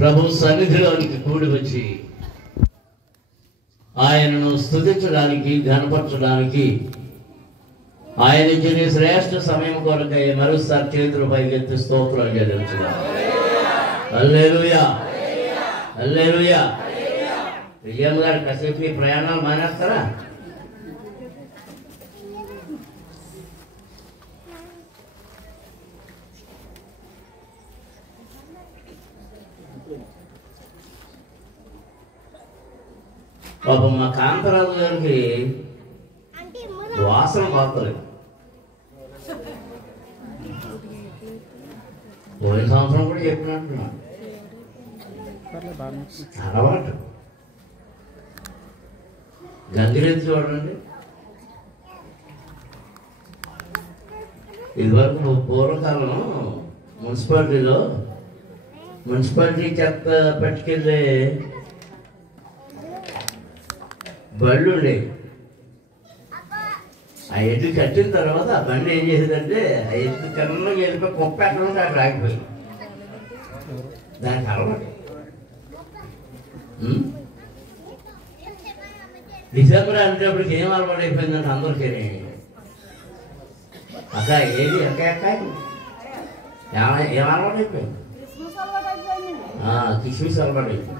ప్రభు సన్నిధిలోనికి కూడి వచ్చి ఆయనను స్తుతించడానికి, ఘనపరచడానికి, ఆయన ఇచ్చిన శ్రేష్ఠ సమయం కొరకై మరోసారి చేతులు పైకెత్తి స్తోత్రాలు చెల్లించుదాం. హల్లెలూయా, హల్లెలూయా. విజయం గారు కాసేపు మీ ప్రయాణాలు మానేస్తారా? పాపం మా కాంతరాజు గారికి వాసన పోతలేదు. పోయిన సంవత్సరం కూడా చెప్పినట్టున్నా అలవాటు. గంగిరెద్దు చూడండి, ఇదివరకు పూర్వకాలం మున్సిపాలిటీ చెత్త పట్టుకెళ్ళే బళ్ళు ఉండేవి. ఆ ఎడ్డు కట్టిన తర్వాత ఆ బండి ఏం చేసేదంటే ఆ ఎద్దు కన్నా వెళ్ళిపోయి కుప్ప ఎక్కడ ఉంటే అక్కడ ఆగిపోయింది. దానికి అలవాటు. డిసెంబర్ అనేటప్పటికి ఏం అలవాటు అయిపోయిందంటే అందరికీ అక్క ఏది ఎక్క ఏం అలవాటు అయిపోయింది? కిస్మిస్ అలవాటు అయిపోయింది.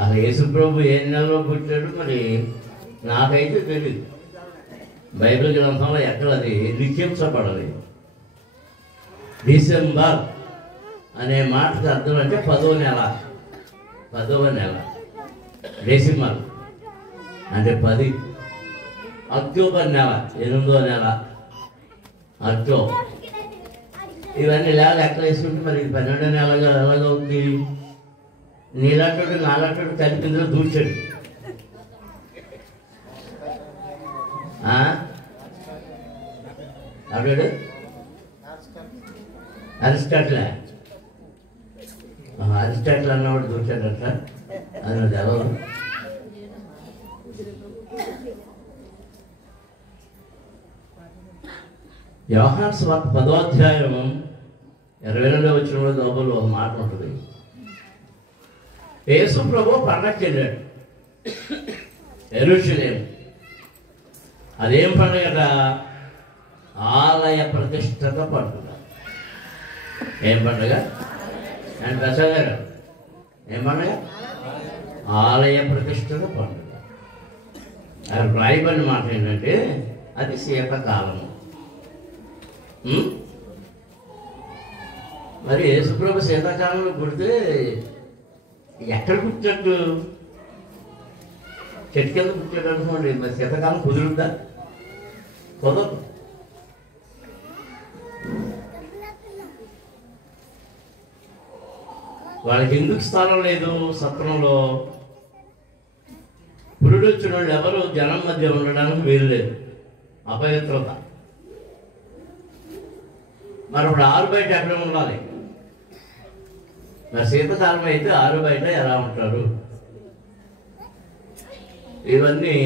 అసలు యేసుప్రభు ఏ నెలలో పుట్టాడు మరి నాకైతే తెలియదు. బైబిల్ గ్రంథంలో ఎక్కడ అది లిఖించబడలేదు. డిసెంబర్ అనే మాటకు అర్థం అంటే 10వ నెల. డెసిమల్ అంటే 10. అక్టోబర్ నెల 8వ నెల అక్టోబర్. ఇవన్నీ లెక్క వేసుకుంటే మరి 12వ నెలగా ఎలాగవుతుంది? నీలాంటి నాలాంటి కలిపిందో దూర్చాడు. అన్నాడు అరిస్టాటిల్ అన్నవాడు దూర్చాడట. అది నాకు తెలవదు. యోహాను సువార్త 10వ అధ్యాయం 22వ వచనంలో లోపల ఒక మాట ఉంటుంది. యేసు ప్రభు పండగకి వెళ్ళాడు యెరూషలేము. అదేం పండుగట? ఆలయ ప్రతిష్టత పండుగ. ఏం పండుగ? అండ్ ప్రసాద్ గారు ఏం పండుగ? ఆలయ ప్రతిష్టత పండుగ. అది రాయబడిన మాట ఏంటంటే అది శీతకాలము. మరి యేసుప్రభు శీతాకాలంలో పుడితే ఎక్కడ పుట్టినట్టు? చెట్టు కింద పుట్టాడు అనుకోండి. మరి శీతాకాలం కుదురుద్దా? కుదరదు. వాళ్ళకి ఎందుకు స్థానం లేదు సత్రంలో? పురుడు వచ్చిన వాళ్ళు ఎవరు జనం మధ్య ఉండడానికి వీల్లేదు, అపవిత్రత. మరి ఇప్పుడు ఆరు బయట ఎక్కడ ఉండాలి? మరి శీతకాలం అయితే ఆరు బయట ఎలా ఉంటారు? ఇవన్నీ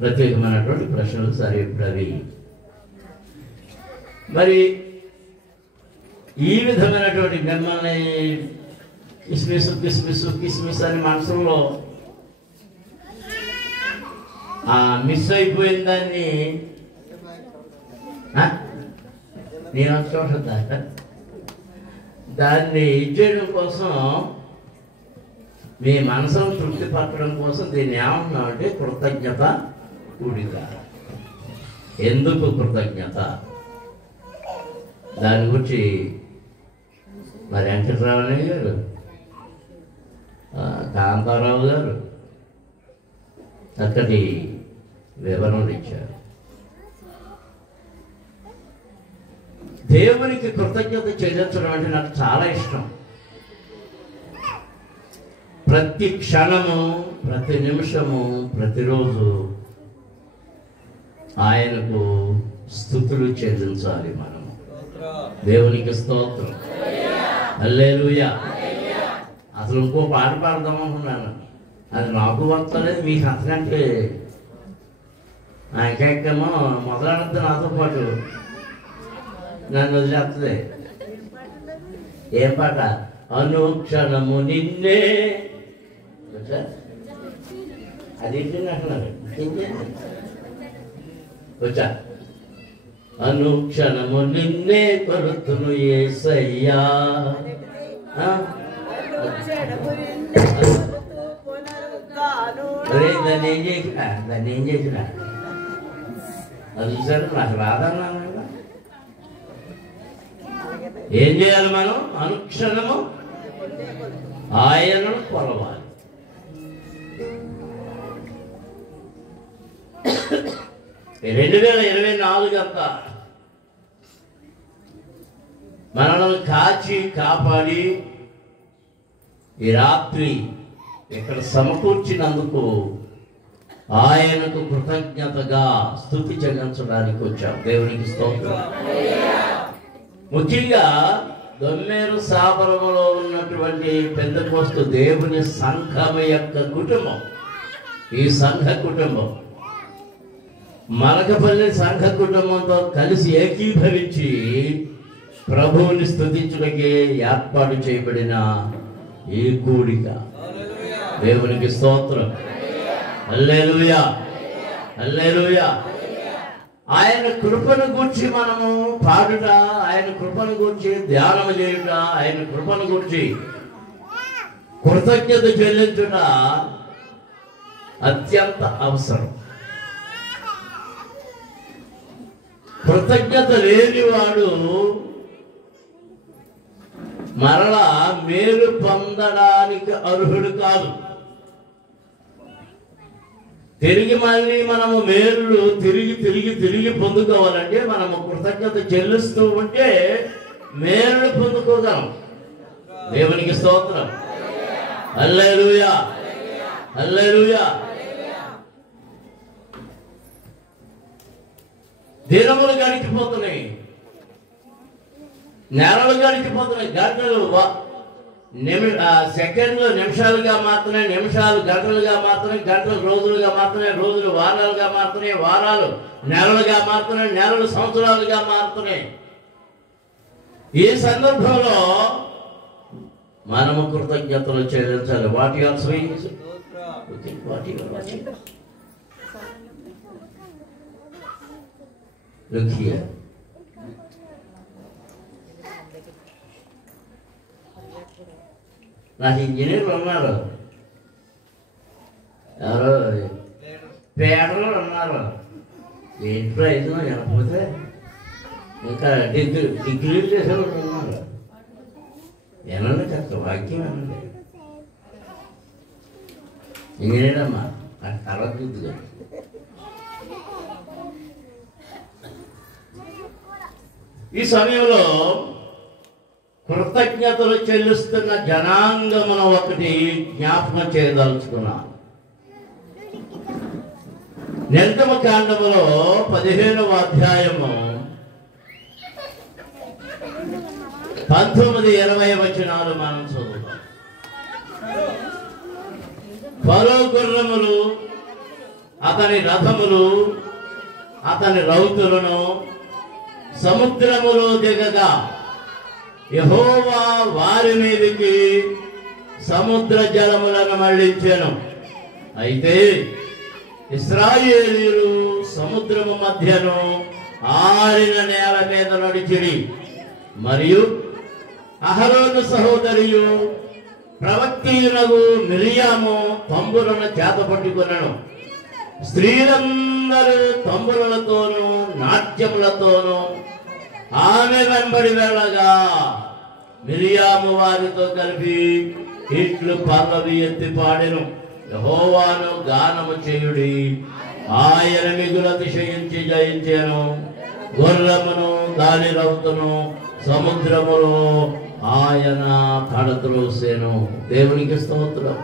ప్రత్యేకమైనటువంటి ప్రశ్నలు. సరే, ఇప్పుడు అవి మరి ఈ విధమైనటువంటి మిమ్మల్ని కిస్మిస్ అని మనసులో మిస్ అయిపోయిన దాన్ని నేను చూడదా దాన్ని ఇచ్చేయడం కోసం, మీ మనసును తృప్తి పట్టడం కోసం దీన్ని ఏమంటున్నాం అంటే కృతజ్ఞత కూడిక. ఎందుకు కృతజ్ఞత? దాని గురించి మరి వెంకటరామయ్య గారు, కాంతారావు గారు చక్కటి వివరణలు ఇచ్చారు. దేవునికి కృతజ్ఞత చెల్లించడం అంటే నాకు చాలా ఇష్టం. ప్రతి క్షణము, ప్రతి నిమిషము, ప్రతిరోజు ఆయనకు స్తుతులు చెల్లించాలి మనము. దేవునికి స్తోత్రం, హల్లెలూయా. అసలు ఇంకో పాట పాడదాం అనుకున్నాను, అది నాకు వస్తలేదు, మీకు అంతకంటే ఆయనకేమో మొదలెడితే నాతో పాటు నన్ను వదిలేస్తుంది. ఏం పాట? అనుక్షణము నిన్నే. అదేంటి అంటున్నారు వచ్చా? అనుక్షణము నిన్నే కొలుతును యేసయ్యా. దాన్ని ఏం చేసినా అది చూసారు. నాకు రాదన్నా. ఏం చేయాలి మనం? అనుక్షణము ఆయనను కొలవాలి. ఈ 2024 అంతా మనల్ని కాచి కాపాడి ఈ రాత్రి ఇక్కడ సమకూర్చినందుకు ఆయనకు కృతజ్ఞతగా స్తుతి చెల్లించడానికి వచ్చాం. దేవునికి స్తోత్రం. ముఖ్యంగా దొమ్మేరు సాబరములో ఉన్నటువంటి పెందెకోస్తు దేవుని సంఘం యొక్క కుటుంబం, ఈ సంఘ కుటుంబం మలకపల్లి సంఘ కుటుంబంతో కలిసి ఏకీభవించి ప్రభువుని స్తుతించుటకే ఏర్పాటు చేయబడిన ఈ కూడిక. దేవునికి స్తోత్రం. హల్లెలూయా, హల్లెలూయా. ఆయన కృపను గూర్చి మనము పాడుట, ఆయన కృపను గూర్చి ధ్యానం చేయుట, ఆయన కృపను గూర్చి కృతజ్ఞత చెల్లించుట అత్యంత అవసరం. కృతజ్ఞత లేనివాడు మరలా మేలు పొందడానికి అర్హుడు కాదు. తిరిగి మళ్ళీ మనము మేలు తిరిగి పొందుకోవాలంటే మనము కృతజ్ఞత చెల్లిస్తూ ఉంటే మేలు పొందుకోగలం. దేవునికి స్తోత్రం. హల్లెలూయా, హల్లెలూయా. దినములు గడిచిపోతున్నాయి, నెలలు గడిచిపోతున్నాయి, గంటలు సెకండ్లు నిమిషాలుగా మాత్రమే, నిమిషాలు గంటలుగా మాత్రమే, గంటలు రోజులుగా మాత్రమే, రోజులు వారాలుగా మాత్రమే, వారాలు నెలలుగా మాత్రమే, నెలలు సంవత్సరాలుగా మాత్రమే. ఈ సందర్భంలో మనము కృతజ్ఞతలు చెల్లించాలి. వాటి నాకు ఇంజనీర్లు ఉన్నారు, ఎవరో పేదలు ఉన్నారు. ఏంటి ప్రయోజనం లేకపోతే ఇంకా డిగ్రీలు చేసేవాళ్ళు ఉన్నారు. ఏమన్నా చెప్తా వాక్యం ఏమండి ఇంజనీర్ అమ్మా నాకు తర్వాత చూద్దుగా. ఈ సమయంలో కృతజ్ఞతలు చెల్లిస్తున్న జనాంగమును ఒకటి జ్ఞాపకం చేయదలుచుకున్నాను. నిర్గమకాండములో 15వ అధ్యాయము 19-20 వచనాలు మనం చదువుతాం. ఫరో గుర్రములు, అతని రథములు, అతని రౌతులను సముద్రములో దిగగా యెహోవా వారి మీదకి సముద్ర జలములను మళ్లించెను. అయితే ఇశ్రాయేలీయులు సముద్రము మధ్యను ఆరిన నేల మీద నడిచిరి. మరియు అహరోను సహోదరియు ప్రవక్తయునగు మిరియాము తంబులను చేతపట్టుకొనెను. స్త్రీలందరూ తంబులతోనూ నాట్యములతోనూ ఆమె వెంబడి వెళ్ళగా మిరియాము వారితో కలిపి ఇట్లు పల్లవి ఎత్తి పాడెను. యెహోవాను గానము చేయుడి, ఆయన మిగులు అతిశయించి జయించెను. గుర్రమును దాని రౌతును సముద్రములో ఆయన పడద్రోసెను. దేవునికి స్తోత్రం.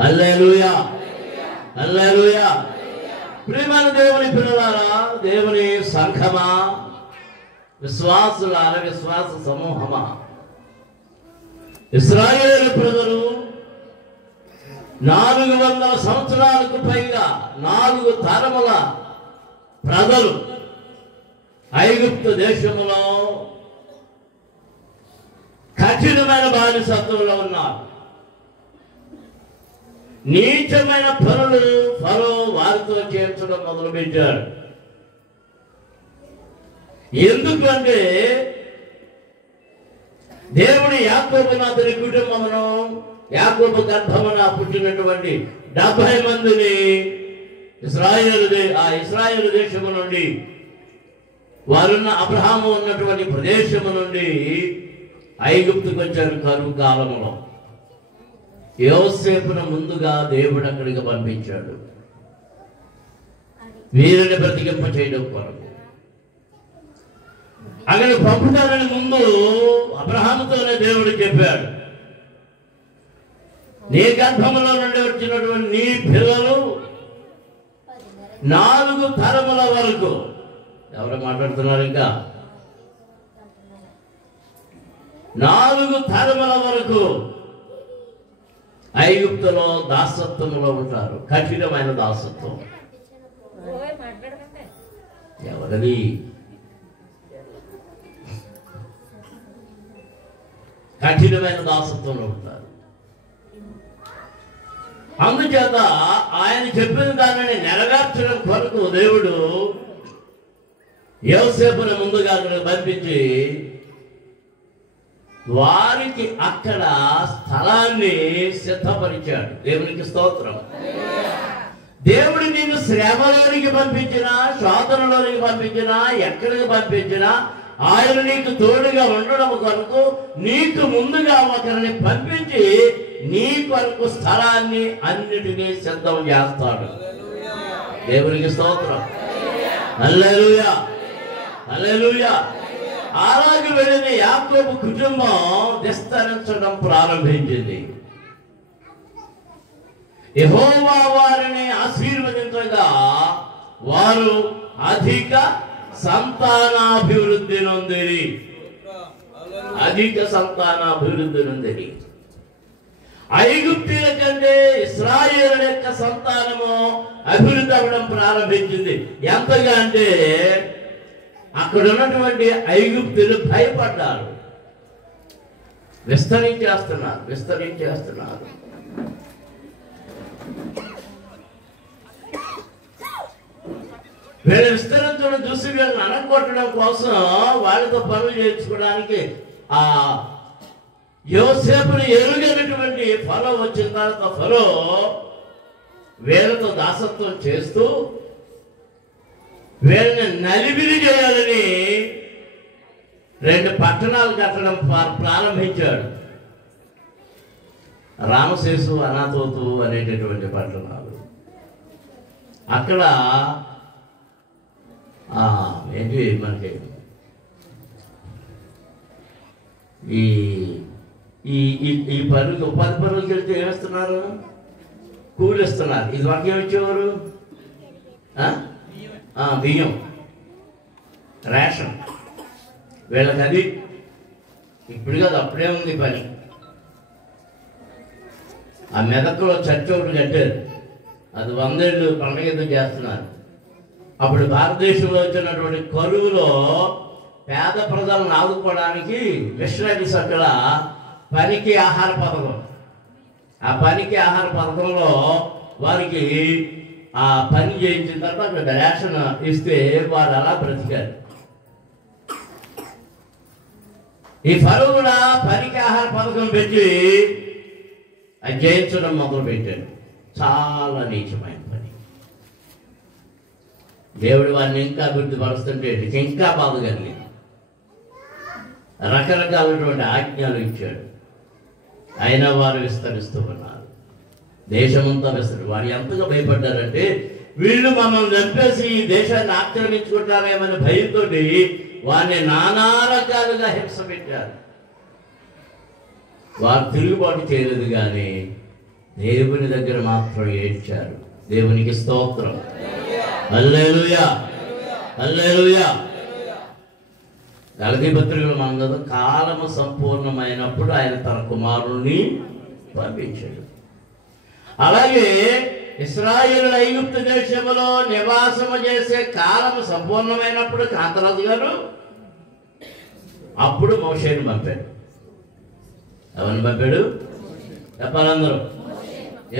హల్లెలూయా, హల్లెలూయా. ప్రియమైన దేవుని పిల్లలారా, దేవుని సంఘమా, విశ్వాసులార, విశ్వాస సమూహమా, ఇశ్రాయేలు ప్రజలు 400 సంవత్సరాలకు పైగా 4 తరముల ప్రజలు ఐగుప్తు దేశంలో కఠినమైన బానిసత్వంలో ఉన్నారు. నీచమైన పనులు ఫరో వారితో చేర్చడం మొదలుపెట్టాడు. ఎందుకంటే దేవుడు యాకోబును అతని కుటుంబమును, యాకోబు గర్భమున పుట్టినటువంటి 70 మందిని ఇశ్రాయేలు దేశము నుండి, వారున్న అబ్రహాము ఉన్నటువంటి ప్రదేశము నుండి ఐగుప్తుకు వచ్చారు. కరువు కాలంలో యోసేపును ముందుగా దేవుడు అక్కడికి పంపించాడు, వీరిని బ్రతికింప చేయడం కొరకు. అక్కడ పంపుతానని ముందు అబ్రహాముతోనే దేవుడు చెప్పాడు, నీ గర్భములో నుండి వచ్చినటువంటి నీ పిల్లలు 4 తరముల వరకు. ఎవరు మాట్లాడుతున్నారు? ఇంకా 4 తరముల వరకు ఐగుప్తులో దాసత్వంలో ఉంటారు. కఠినమైన దాసత్వం. ఎవరది? కఠినమైన దాసత్వంలో ఉంటారు. అందుచేత ఆయన చెప్పిన దానిని నెరవేర్చడం కొరకు దేవుడు యోసేపును ముందుగా పంపించి వారికి అక్కడ స్థలాన్ని సిద్ధపరిచాడు. దేవునికి స్తోత్రం. దేవుడు నిన్ను శ్రమలోనికి పంపించినా, శోధనలోనికి పంపించినా, ఎక్కడికి పంపించినా ఆయన నీకు తోడుగా ఉండడం కొరకు నీకు ముందుగా ఒకరిని పంపించి నీ కొరకు స్థలాన్ని అన్నిటినీ సిద్ధం చేస్తాడు. దేవునికి స్తోత్రం. హల్లెలూయా, హల్లెలూయా. అలాగే వెళ్ళిన యాకోబు కుటుంబం విస్తరించడం ప్రారంభించింది. యెహోవా వారిని ఆశీర్వదించగా వారు అధిక సంతానాభివృద్ధి నొందిరి. అధిక సంతానాభివృద్ధి నొందిరి. ఐగుప్తుల కంటే ఇశ్రాయేలు యొక్క సంతానము అభివృద్ధి అవ్వడం ప్రారంభించింది. ఎంతగా అంటే అక్కడ ఉన్నటువంటి ఐగుప్తులు భయపడ్డారు. విస్తరించేస్తున్నారు. వీళ్ళు విస్తరించడం చూసి వీళ్ళని అనగొట్టడం కోసం వాళ్ళతో పనులు చేయించుకోవడానికి ఆ యోసేపుని ఎరుగనటువంటి ఫరో వచ్చిన తర్వాత ఫరో వీళ్ళతో దాసత్వం చేస్తూ వీళ్ళని నలిబిలి చేయాలని 2 పట్టణాలు కట్టడం ప్రారంభించాడు. రామశేషు, అనాతోతు అనేటటువంటి పట్టణాలు. అక్కడ ఏంటి మనకి ఈ పనులు 10 పనులు చేస్తే ఏమిస్తున్నారు? కూలిస్తున్నారు. ఇది వరకు ఏమిచ్చేవారు? బియ్యం, రేషన్. వీళ్ళకి అది ఇప్పుడు కాదు, అప్పుడే ఉంది పని. ఆ మెదకులో చర్చ ఒకటి కట్టారు. అది 100 ఏళ్ళు పండుగ ఎందుకు చేస్తున్నారు. అప్పుడు భారతదేశంలో వచ్చినటువంటి కరువులో పేద ప్రజలను ఆదుకోవడానికి మిషనరీస్ అక్కడ పనికి ఆహార పథకం, ఆ పనికి ఆహార పథకంలో వారికి ఆ పని చేయించిన తర్వాత అక్కడ రేషన్ ఇస్తే వారు అలా బ్రతికారు. ఈ ఫరో కూడా పనికి ఆహార పథకం పెట్టి అది చేయించడం మొదలు పెట్టాడు. చాలా నీచమైన పని. దేవుడు వారిని ఇంకా అభివృద్ధి పరుస్తుంటే ఇంకా బాధ కలిగింది. రకరకాలైనటువంటి ఆజ్ఞలు ఇచ్చాడు. అయినా వారు విస్తరిస్తూ ఉన్నారు. దేశమంతా వారు ఎంతగా భయపడ్డారంటే వీళ్ళు మమ్మల్ని చంపేసి ఈ దేశాన్ని ఆక్రమించుకుంటారేమనే భయంతో వారిని నానా రకాలుగా హింస పెట్టారు. వారు తిరుగుబాటు చేయలేదు, కానీ దేవుని దగ్గర మాత్రం ఏడ్చారు. దేవునికి స్తోత్రం. హల్లెలూయా, హల్లెలూయా. గలతీ పత్రికలో మనం కదా, కాలము సంపూర్ణమైనప్పుడు ఆయన తన కుమారుణ్ణి పంపించాడు. అలాగే ఇశ్రాయేలు ఐగుప్తు దేశములో నివాసము చేసే కాలము సంపూర్ణమైనప్పుడు కాంతరాజు గారు అప్పుడు మోషేను పంపాడు. ఎవరిని పంపాడు చెప్పాలందరూ?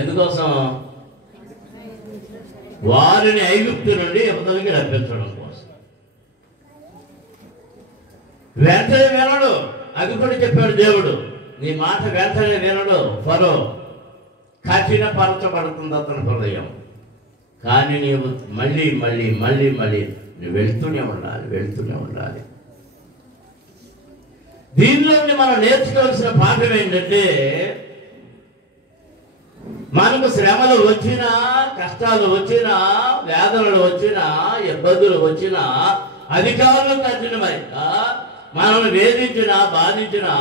ఎందుకోసం? వారిని ఐగుప్తు నుండి యువతలకి రప్పించడం కోసం. వెంటనే వినడు, అది కూడా చెప్పాడు దేవుడు. నీ మాట వెంటనే వినడు ఫరో, కఠినపరచబడుతుంది అతని హృదయం. కానీ నీవు మళ్ళీ మళ్ళీ మళ్ళీ మళ్ళీ నువ్వు వెళ్తూనే ఉండాలి. దీనిలోని మనం నేర్చుకోవాల్సిన పాఠం ఏంటంటే, మనకు శ్రమలు వచ్చినా, కష్టాలు వచ్చినా, వేదనలు వచ్చినా, ఇబ్బందులు వచ్చినా, అధికారులు కఠినమైనా, మనం వేధించినా బాధించినా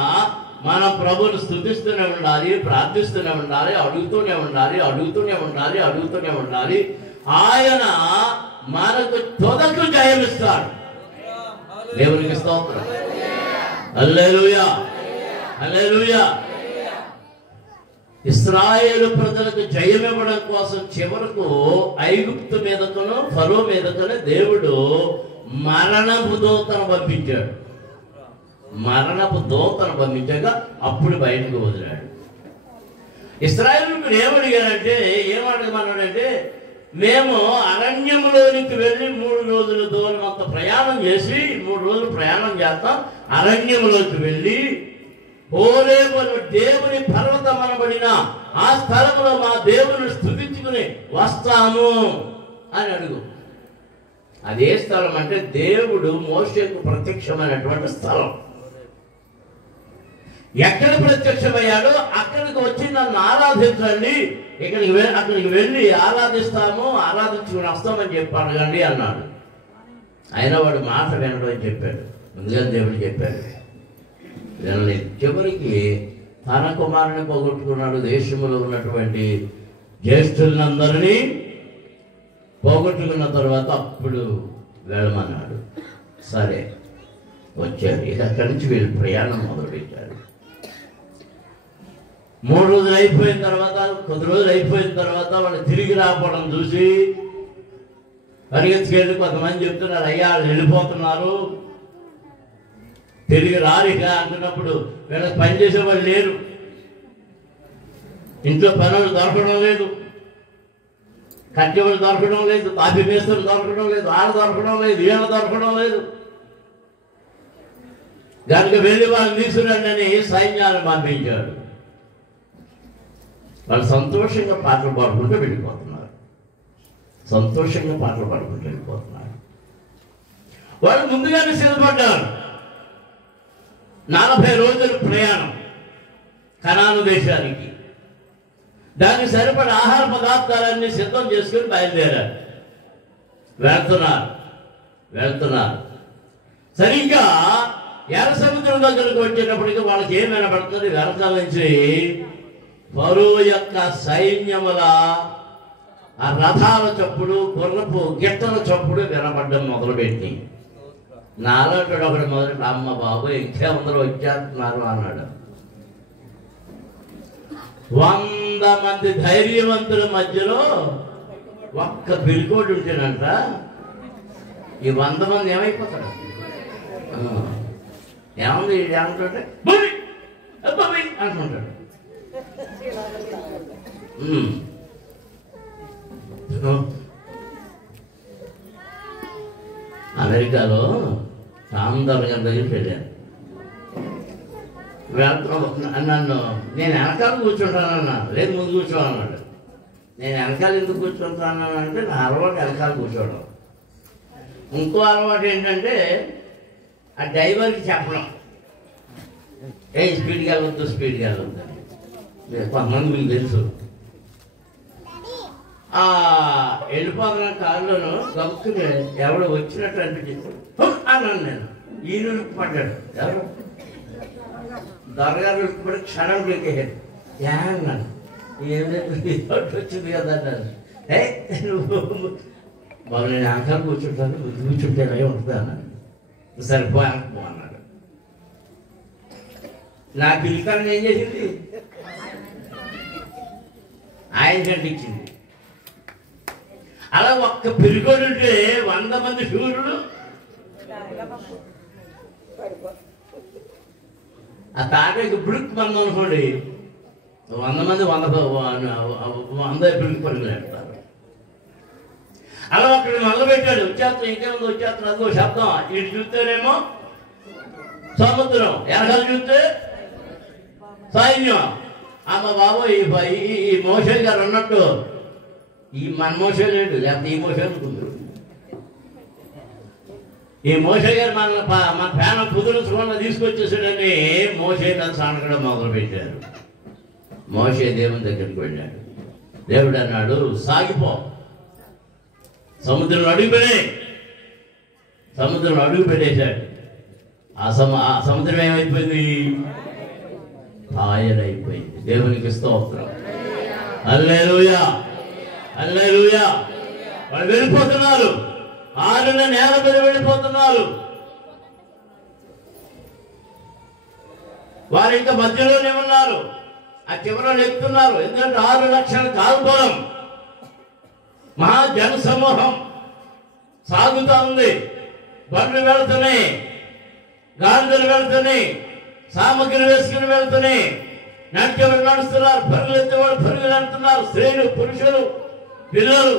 మనం ప్రభువును స్తుతిస్తూనే ఉండాలి, ప్రార్థిస్తూనే ఉండాలి, అడుగుతూనే ఉండాలి. ఆయన మనకు తొదకు జయమిస్తాడు. దేవునికి స్తోత్రం. హల్లెలూయా, హల్లెలూయా. ఇశ్రాయేలు ప్రజలకు జయమివ్వడం కోసం చివరకు ఐగుప్తు మీదకును ఫరో మీదకును దేవుడు మరణపు దూతను పంపించాడు. అప్పుడు బయటకు వదిలాడు. ఇశ్రాయేలుకు ఏమడిగాడంటే, ఏమడగమన్నాడంటే, మేము అరణ్యంలోనికి వెళ్ళి 3 రోజుల దూరం అంత ప్రయాణం చేసి 3 రోజులు ప్రయాణం చేస్తాం. అరణ్యంలోకి వెళ్ళి హోరేబు దేవుని పర్వతం అనబడిన ఆ స్థలంలో మా దేవుని స్తుతించుకుని వస్తాము అని అడుగు. అదే స్థలం అంటే దేవుడు మోషేకు ప్రత్యక్షమైనటువంటి స్థలం. ఎక్కడ ప్రత్యక్షమయ్యాడో అక్కడికి వచ్చి నన్ను ఆరాధించండి, అక్కడికి వెళ్ళి ఆరాధించుకుని వస్తామని చెప్పాడు కండి అన్నాడు. అయినా వాడు మాట వినడం అని చెప్పాడు. ముందుగా దేవుడు చెప్పాడు, వినలేదు. చివరికి తన కుమారుని పోగొట్టుకున్నాడు. దేశంలో ఉన్నటువంటి జ్యేష్ఠులందరినీ పోగొట్టుకున్న తర్వాత అప్పుడు వెళ్ళమన్నాడు. సరే వచ్చాడు. ఇక అక్కడి నుంచి వీళ్ళు ప్రయాణం మొదలుపెట్టారు. 3 రోజులు అయిపోయిన తర్వాత, కొద్ది రోజులు అయిపోయిన తర్వాత వాళ్ళు తిరిగి రాకపోవడం చూసి పరిగెత్తుకెళ్ళి కొంతమంది చెప్తున్నారు, అయ్యా వాళ్ళు వెళ్ళిపోతున్నారు, తిరిగి రారిక అంటున్నప్పుడు వీళ్ళకి పనిచేసేవాళ్ళు లేరు, ఇంట్లో పనులు దొరకడం లేదు, కట్టేవాళ్ళు దొరకడం లేదు, తాపి మేస్తులు దొరకడం లేదు, ఆడ దొరకడం లేదు, ఈడ దొరకడం లేదు. కనుక వెళ్ళి వాళ్ళు తీసుకురండి అని సైన్యాన్ని పంపించాడు. వాళ్ళు సంతోషంగా పాటలు పాడుకుంటూ వెళ్ళిపోతున్నారు. వాళ్ళు ముందుగానే సిద్ధపడ్డారు. 40 రోజుల ప్రయాణం కనాను దేశానికి. దానికి సరిపడ ఆహార పదార్థాలన్నీ సిద్ధం చేసుకుని బయలుదేరారు. వెళ్తున్నారు. సరిగ్గా ఎర్ర సముద్రం దగ్గరకు వచ్చేటప్పటికి వాళ్ళకి ఏం వినపడుతుంది? వెనకాల నుంచి ఫరో యొక్క సైన్యముల ఆ రథాల చప్పుడు, గుర్రపు గిట్టల చప్పుడు వినపడ్డం మొదలుపెట్టి, నాలోటి ఒకటి మొదలు, అమ్మ బాబు ఇంకేమందరూ వచ్చేస్తున్నారు అన్నాడు. 100 మంది ధైర్యవంతుల మధ్యలో ఒక్క పిరికోడు ఉంటేనంట ఈ 100 మంది ఏమైపోతాడు? ఏముంది ఏమంటుంటే అంటుంటాడు. అమెరికాలో తాందర్ గారి దగ్గరికి వెళ్ళాను. నన్ను నేను వెనకాల కూర్చుంటానన్నా, లేదు ముందు కూర్చోనన్నాడు. నేను వెనకాల ఎందుకు కూర్చుంటానంటే నా అలవాటు వెనకాల కూర్చోవడం. ఇంకో అలవాటు ఏంటంటే ఆ డ్రైవర్కి చెప్పడం, స్పీడ్గా వెళ్ళొద్దు అని. కొంతమంది మీకు తెలుసు. వెళ్ళిపోతున్న కారులోను గమ్ముకుని ఎవడో వచ్చినట్టు అనిపించింది అన్నాను నేను. ఈయన పడ్డాడు, ఎవరు దొరగారు పడి క్షణం లేకేసాడు. అన్నాను, ఏం వచ్చింది కదా అన్నాను. బాబు నేను వెనకాల కూర్చుంటాను, ముందు కూర్చుంటే ఉంటుంది అన్నాను. సరిపో అన్నాడు. నా పిలికాన్ని ఏం చేసింది? ఆయన కంటే ఇచ్చింది. అలా ఒక్క పిరికోడు ఉంటే 100 మంది శూరులు ఆ తాటకి బుడుక్ మంది అనుకోండి, 100 మంది 100 పిరికి పరుగులేస్తారు. అలా అక్కడ మొదలుపెట్టాడు. వచ్చేస్తాం, ఇంకేముంది వచ్చేస్తాం, అదో శబ్దం. ఇటు చూస్తేనేమో సముద్రం, వెనకాల చూస్తే సైన్యం. అమ్మ బాబు, ఈ మోషే గారు అన్నట్టు ఈ మన మోషే లేడు, లేకపోతే ఈ మోషే అనుకుంటారు. ఈ మోషే గారు మన ఫ్యాన్ కుదురుచుకుండా తీసుకొచ్చేసాడని మోషే మీద సానకడం మొదలు పెట్టారు. మోషే దేవుని దగ్గరికి వెళ్ళాడు. దేవుడు అన్నాడు, సాగిపో, సముద్రంలో అడుగు పెట్టేశాడు. ఆ సముద్రం ఏమైపోయింది? పాయలైపోయింది. దేవునికి స్తోత్రం. హల్లెలూయా, హల్లెలూయా. వాళ్ళు వెళ్ళిపోతున్నారు, ఆరున నేల మీద వెళ్ళిపోతున్నారు. వారు ఇంకా మధ్యలోనే ఉన్నారు, ఆ చివరలు ఎక్కుతున్నారు. ఎందుకంటే 6 లక్షల కాల్బలం, మహా జన సమూహం సాగుతూ ఉంది. బండ్లు వెళుతున్నాయి, గాడిదలు వెళుతున్నాయి, సామగ్రి వేసుకుని వెళుతున్నాయి. నడిచేవాళ్ళు నడుస్తున్నారు, పరుగులు ఎత్తేవాళ్ళు పరుగులు వెళ్తున్నారు. స్త్రీలు, పురుషులు, పిల్లలు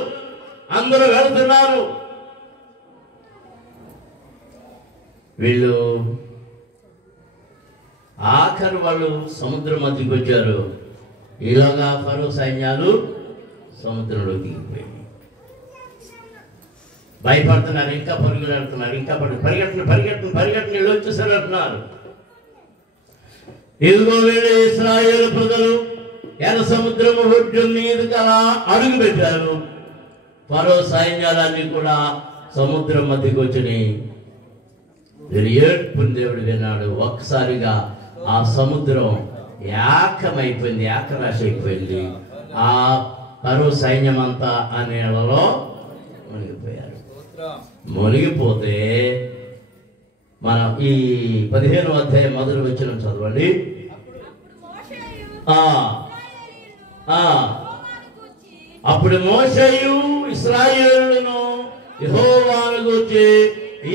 అందరూ వెళుతున్నారు. వీళ్ళు ఆఖరు వాళ్ళు సముద్రం మధ్యకి వచ్చారు. ఇలాగా ఫరో సైన్యాలు సముద్రంలోకి దిగిపోయాయి. భయపడుతున్నారు, ఇంకా పరుగులు వెళ్తున్నారు, ఇంకా పరిగెట్టని వీళ్ళు వచ్చేసారు అంటున్నారు. ఇదిగో వీళ్ళు ఇశ్రాయేలు ప్రజలు ఎర్ర సముద్రము ఒడ్డు మీదకి అలా అడుగు పెట్టారు. ఫరో సైన్యాలన్నీ కూడా సముద్రం మధ్యకి వచ్చినాయి. వీరు ఏడ్పుని దేవుడు విన్నాడు. ఒక్కసారిగా ఆ సముద్రం ఏకమైపోయింది, ఏకరాశి అయిపోయింది. ఆ ఫరో సైన్యం అంతా ఆ నీళ్ళలో మునిగిపోయారు. మునిగిపోతే మనం ఈ 15వ అధ్యాయం మొదలు వచ్చిన చదవండి. అప్పుడు మోషేయు ఇశ్రాయేలును యెహోవాను గూర్చి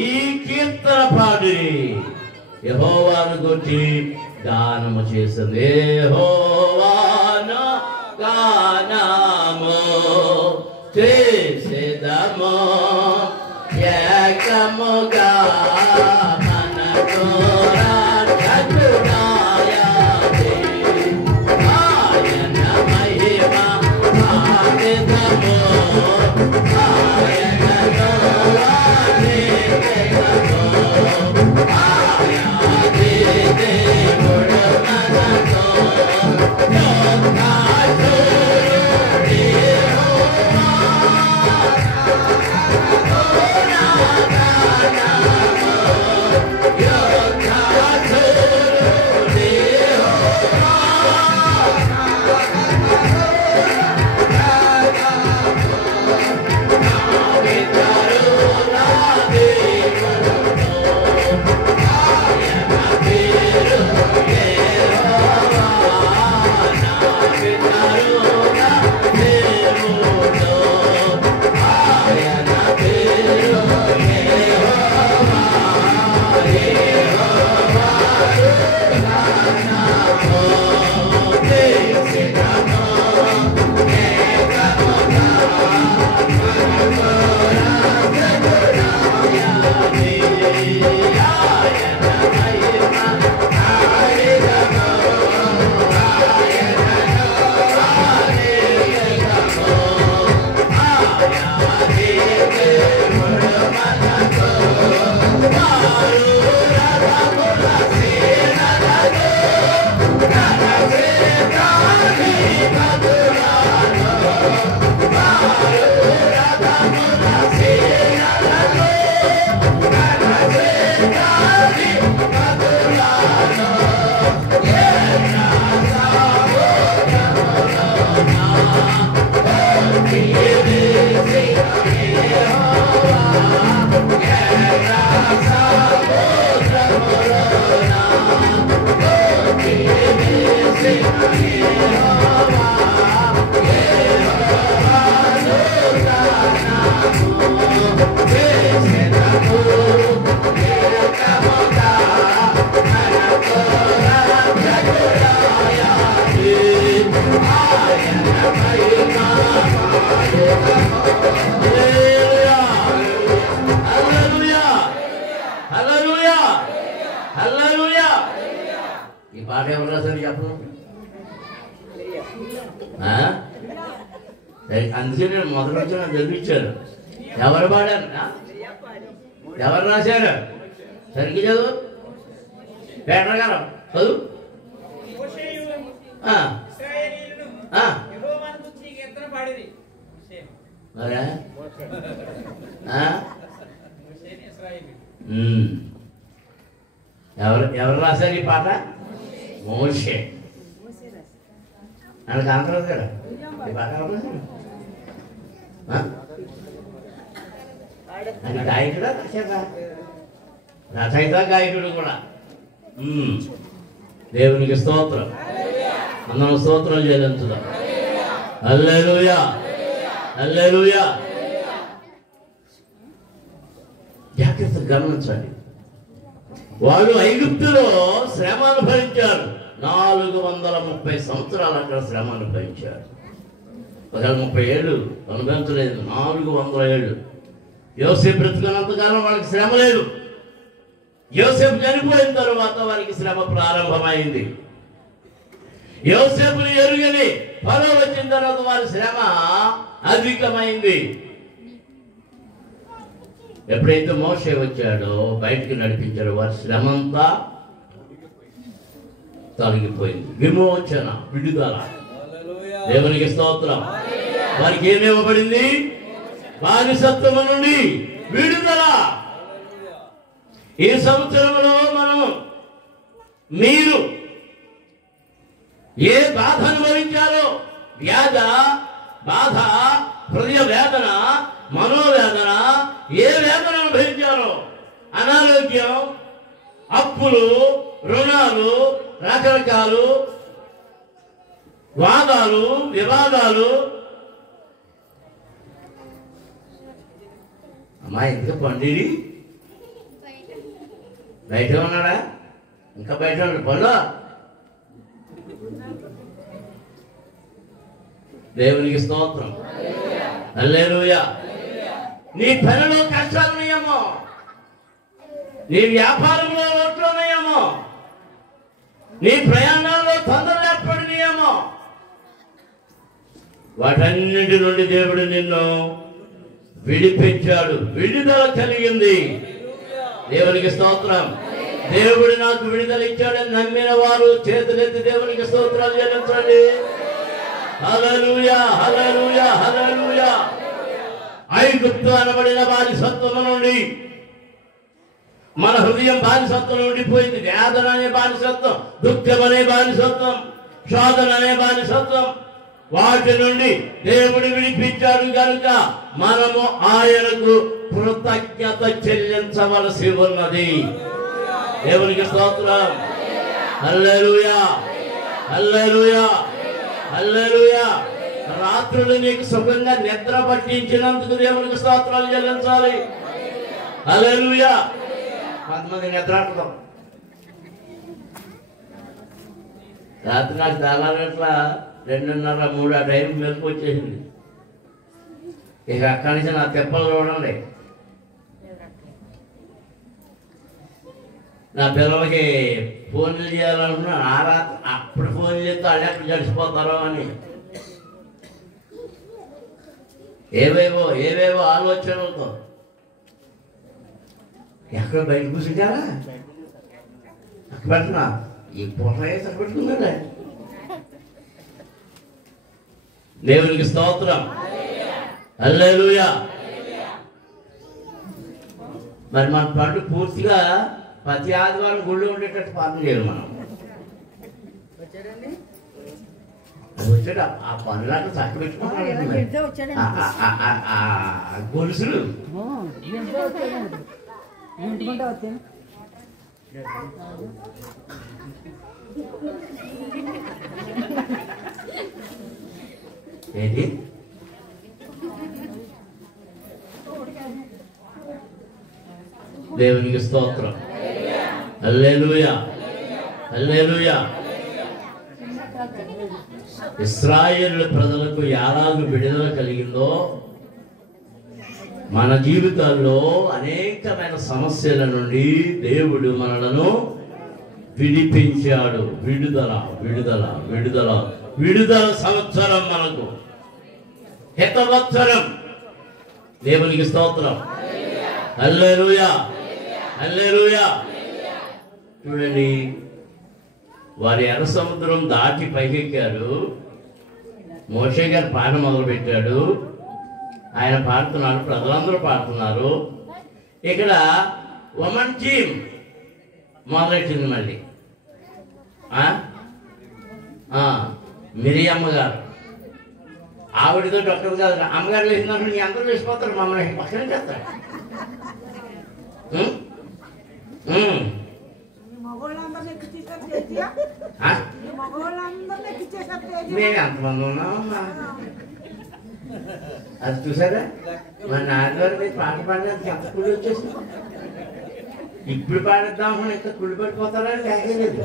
ఈ కీర్తన పాడిరి. యెహోవాను గూర్చి గానము చేసింది. యెహోవాను గానము చేసేదము ఏకముగా మనకు రక్షకుడాయని ఆయన మహిమ భావితము ఆయనతో ఆనందితము ఆయాది దేవుడు మనతో యోగాసురుడి ఎవరు రాశారు చెప్పను? అందుకే నేను మొదటి నుంచి నాకు చదివించాను. ఎవరు పాడారు? ఎవరు రాశారు? సరిగ్గా చదువు. పేటర్ గారు చదువు. మరే ఎవరు రాశారు ఈ పాట? మోషే. ఆయనకు ఆంధ్రరాజు కదా ఈ పాట ఎవరు రాశారు? ఆయన గాయకుడా రచయిత గాయకుడు కూడా. దేవునికి స్తోత్రం. అందరం స్తోత్రాలు చెల్లించుదాం. హల్లెలూయా, హల్లెలూయా. జాగ్రత్తగా గమనించండి. వాళ్ళు ఐగుప్తులో శ్రమ అనుభవించారు. 430 సంవత్సరాలు అక్కడ శ్రమ అనుభవించారు. 30 ఏళ్ళు అనుభవించలేదు, 400 ఏళ్ళు. యోసేపు బ్రతుకున్నంతకాలం వాళ్ళకి శ్రమ లేదు. యోసేపు చనిపోయిన తరువాత వారికి శ్రమ ప్రారంభమైంది. యోసేపుని ఎరుగని ఫరో వచ్చిన తర్వాత వారి శ్రమ అధికమైంది. ఎప్పుడైతే మోషే వచ్చాడో బయటికి నడిపించాడో వారి శ్రమ అంతా తొలగిపోయింది. విమోచన, విడుదల. దేవునికి స్తోత్రం. వారికి ఏమి ఇవ్వబడింది? బానిసత్వము నుండి విడుదల. ఈ సంవత్సరంలో మీరు ఏ బాధ అనుభవించారో, వ్యాధ, బాధ, హృదయ వేదన, మనోవేదన, ఏ వేదన అనుభవించారో, అనారోగ్యం, అప్పులు, రుణాలు, రకరకాలు వాదాలు, వివాదాలు. అమ్మా ఇంకా పండిడి బయట ఉన్నాడా? ఇంకా బయట ఉన్నాడు. పండు. దేవునికి స్తోత్రం. హల్లెలూయా. నీ పనిలో కష్టాలున్నాయేమో, నీ వ్యాపారంలో లోట్లున్నాయేమో, నీ ప్రయాణాల్లో తొందరలు ఏర్పడినాయేమో, వాటన్నిటి నుండి దేవుడు నిన్ను విడిపించాడు. విడుదల కలిగింది. దేవునికి స్తోత్రం. దేవుడు నాకు విడుదల ఇచ్చాడని నమ్మిన వారు చేతులెత్తి దేవునికి స్తోత్రాలు చెల్లించండి. హల్లెలూయా, హల్లెలూయా, హల్లెలూయా. ఐగుప్తు అనబడిన బానిసత్వము నుండి మన హృదయం బానిసత్వం ఉండిపోయింది. వేదన అనే బానిసత్వం, దుఃఖం అనే బానిసత్వం, శోధన అనే బానిసత్వం, వాటి నుండి దేవుడు విడిపించాడు కనుక మనము ఆయనకు కృతజ్ఞత చెల్లించవలసి ఉన్నది. దేవునికి స్తోత్రం. హల్లెలూయా, హల్లెలూయా, హల్లెలూయా. రాత్రులు నీకు సుఖంగా నిద్ర పట్టించినందుకు దేవునికి స్తోత్రాలు చెల్లించాలి. హల్లెలూయా. కొంతమంది నిద్ర అంటాం. రాత్రి నాకు దాదాపు 2:30, 3 ఆ టైం మెలకు వచ్చేసింది. ఇక అక్కడి నుంచి నా తెప్పలు చూడండి. నా పిల్లలకి ఫోన్లు చేయాలనుకున్నా ఆ రాత్రి అప్పుడు ఫోన్ చేస్తే వాళ్ళు ఎక్కడ గడిచిపోతారో అని ఏవేవో ఆలోచనలతో ఎక్కడ బయట కూర్చుంటారా? అక్కడ పెట్టినా ఈ పూట వేసి అక్కడ పెట్టుకున్నారా? దేవునికి స్తోత్రం. హల్లెలూయా. మరి మన పండు పూర్తిగా ప్రతి ఆదివారం గుళ్ళు ఉండేటట్టు పాలన చేయాలి మనం. వచ్చాడు ఆ పనులాగా చక్క పెట్టుకుంటాడు. గొలుసులు ఏంటి? దేవునికి స్తోత్రం. హల్లెలూయా, హల్లెలూయా. ఇశ్రాయేలు ప్రజలకు ఎలాగ విడుదల కలిగిందో మన జీవితాల్లో అనేకమైన సమస్యల నుండి దేవుడు మనలను విడిపించాడు. విడుదల విడుదల విడుదల విడుదల సంవత్సరం మనకు హితవత్సరం. దేవునికి స్తోత్రం. హల్లెలూయా హల్లెలూయా. చూడండి, వారి ఎర్ర సముద్రం దాటి పైకెక్కారు. మోషే గారు పాట మొదలుపెట్టాడు. ఆయన పాడుతున్నాడు, ప్రజలందరూ పాడుతున్నారు. ఇక్కడ ఉమెన్ టీమ్ మొదలెట్టింది మళ్ళీ. మిరియమ్మ గారు, ఆవిడతో ఒక్కరు కాదు, అమ్మగారు లేచినప్పుడు నీ అందరూ లేచిపోతారు, మమ్మల్ని పక్కనే చేస్తారు. మేము ఎంతమంది ఉన్నామమ్మా, అది చూసారా? మా నాన్నగారు మీరు పాట పాడినందుకు ఎంత కుడి వచ్చేసి ఇప్పుడు పాడిద్దాం ఎంత కుడి పడిపోతారా? లేదు,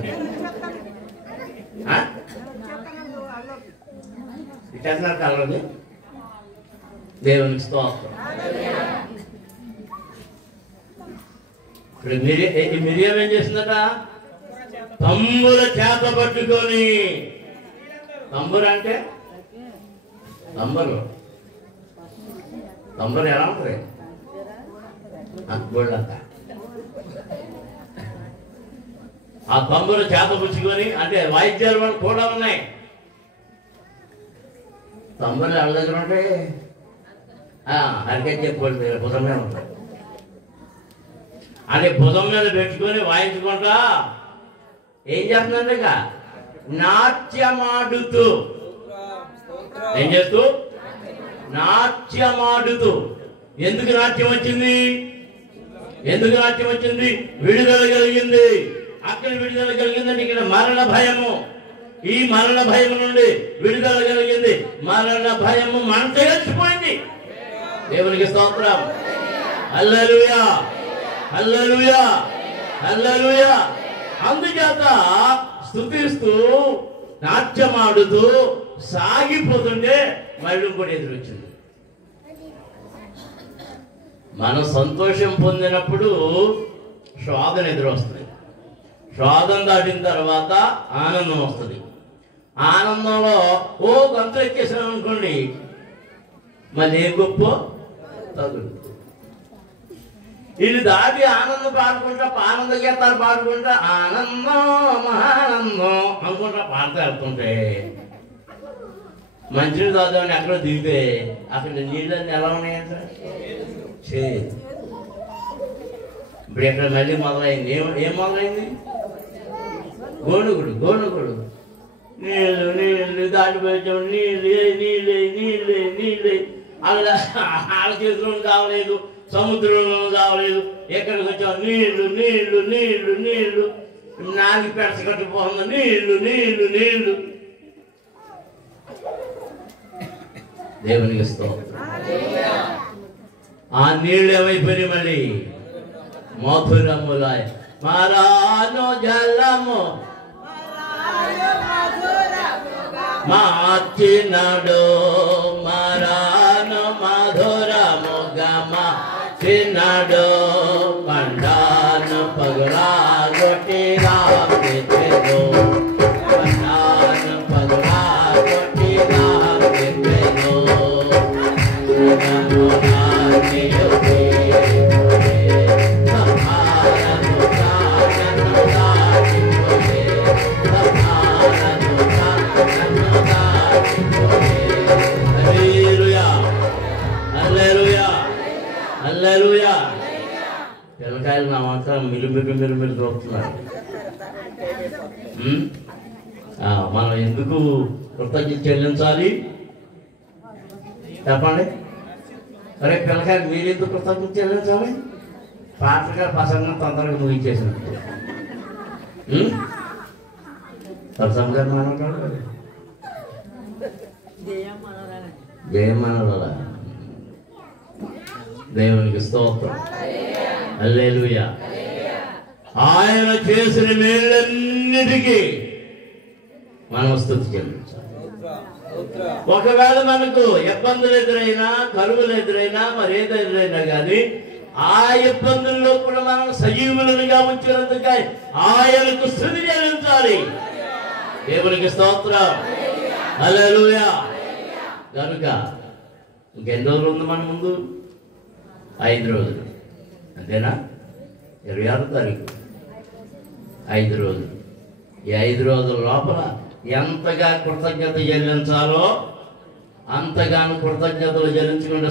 ఇచ్చేస్తున్నారు కలవది. దేవునికి స్తోత్రం. ఇప్పుడు మిరియం ఏం చేసిందట? తంబుర చేత పట్టుకొని, తంబుర అంటే తంబరు ఎలా ఉంటుంది? గోళ్ళంతా ఆ తంబుర చేత పుచ్చుకొని, అంటే వాయిద్యాలు కూడా ఉన్నాయి. తంబులు ఎవరి దగ్గర ఉంటాయి? అరికెట్ చెప్పండి, భుజం మీద ఉంటాయి. అంటే భుజం మీద పెట్టుకొని వాయించుకుంటా ఏం చేస్తుందంటే ఇక నాట్యమాడుతూ, ఏం చేస్తూ? నాట్యమాడుతూ. ఎందుకు నాట్యం వచ్చింది? ఎందుకు నాట్యం వచ్చింది? విడుదల కలిగింది. అక్కడ విడుదల కలిగిందంటే ఇక్కడ మరణ భయము, ఈ మరణ భయం నుండి విడుదల కలిగింది. మరణ భయము మనతో చచ్చిపోయింది. దేవునికి స్తోత్రం. హల్లెలూయా హల్లెలూయా హల్లెలూయా. అందుచేత స్తుతిస్తూ నాట్యమాడుతూ సాగిపోతుంటే మళ్ళీ ఇంకోటి ఎదురొచ్చింది. మనం సంతోషం పొందినప్పుడు శోధన ఎదురొస్తుంది. శోధన దాటిన తర్వాత ఆనందం వస్తుంది. ఆనందంలో గంతులు ఎక్కేసాం అనుకోండి, మళ్ళీ ఏ గొప్ప తగులు. ఇది దాటి ఆనందం పాడుకుంటా, ఆనంద గీతాలు పాడుకుంటా, ఆనందం మహానందం అనుకుంటా పాడుతూ వెళ్తుంటే మంచిని తాగుదామని ఎక్కడో దిగితే అక్కడ నీళ్ళన్నీ ఎలా ఉన్నాయంట? ఇప్పుడు ఎక్కడ మళ్ళీ మొదలైంది. ఏం మొదలైంది? గోనుగుడు గోనుగుడు. నీళ్ళు నీళ్ళు దాటిపోయాం, నీళ్ళే నీళ్ళే నీళ్ళే నీళ్ళే. అలా ఆడ చేతుల్లో కావలేదు, సముద్రంలో కావలేదు, ఎక్కడికి వచ్చావు? నీళ్లు నీళ్లు నీళ్లు నీళ్లు. నాలుగు పెడస కట్టుకుపోతుంది. నీళ్లు నీళ్లు నీళ్లు. దేవునికి స్తోత్రం. ఆ నీళ్ళు ఏమైపోయినాయి? మళ్ళీ మధురములాయ. మారాను జలము మార్చినాడు, మారాను మధురముగా మార్చినాడు. పండాను పగులాగొట్టిగా పెట్టెను, పండాను పగులాగొట్టిగా పెట్టెను. పిల్లకాయలు నా మాత్రం మిరుమిరు చూస్తున్నారు. మనం ఎందుకు కృతజ్ఞత చెల్లించాలి చెప్పండి? అరే పిల్లకాయలు మీరు ఎందుకు కృతజ్ఞత చెల్లించాలి? పాటగా ప్రసంగం తొందరగా ముగించేసింది. ప్రసంగం జయమనరా. దేవునికి స్తోత్రం. హల్లెలూయా. ఆయన చేసిన మేళ్ళన్నిటికీ మనం స్తుతి చెల్లించాలి. ఒకవేళ మనకు ఇబ్బందులు ఎదురైనా, కరువులు ఎదురైనా, మరి ఏది ఎదురైనా కానీ ఆ ఇబ్బందుల్లో కూడా మనం సజీవులుగా ఉంచినందుకై ఆయనకు స్తుతి చెల్లించాలి. దేవునికి స్తోత్రం. హల్లెలూయా. కనుక ఇంకెన్ని రోజులు ఉంది మన ముందు? 5 రోజులు, అంతేనా? 26వ తారీఖు 5 రోజులు. ఈ 5 రోజుల లోపల ఎంతగా కృతజ్ఞత చెల్లించాలో అంతగాను కృతజ్ఞతలు చెల్లించుకుంటూ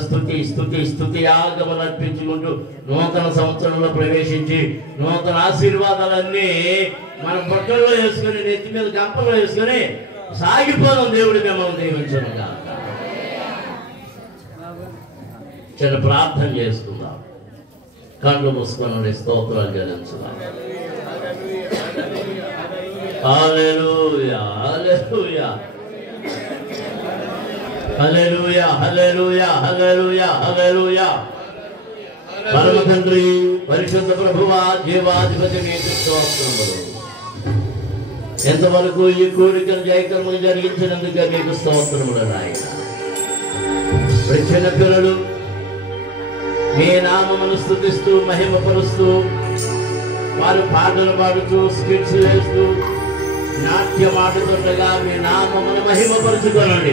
స్తుతి యాగములు అర్పించుకుంటూ నూతన సంవత్సరంలో ప్రవేశించి నూతన ఆశీర్వాదాలన్నీ మనం బొట్టల్లో వేసుకొని నెత్తి మీద గంపలో వేసుకొని సాగిపోదాం. దేవుడి మిమ్మల్ని దీవించునుగా. చిన్న ప్రార్థన చేసుకుందాం. కళ్ళు మూసుకొని స్తోత్రాలు చెల్లించుదాం. హల్లెలూయా, హల్లెలూయా, హల్లెలూయా, హల్లెలూయా, హల్లెలూయా, హల్లెలూయా. పరమ తండ్రి, పరిశుద్ధ ప్రభువా, జీవాధిపతి నీకు స్తోత్రములు. ఎంతవరకు ఈ కోరికను జయకరములు జరిగించినందుకు నీకు స్తోత్రములు నాయన. చిన్న పిల్లలు మీ నామమును స్తుతిస్తూ మహిమపరుస్తూ వారు పాటలు పాడుతూ స్కిట్స్ వేస్తూ నాట్యమాడుతుండగా మీ నామమును మహిమపరుచుకోనండి.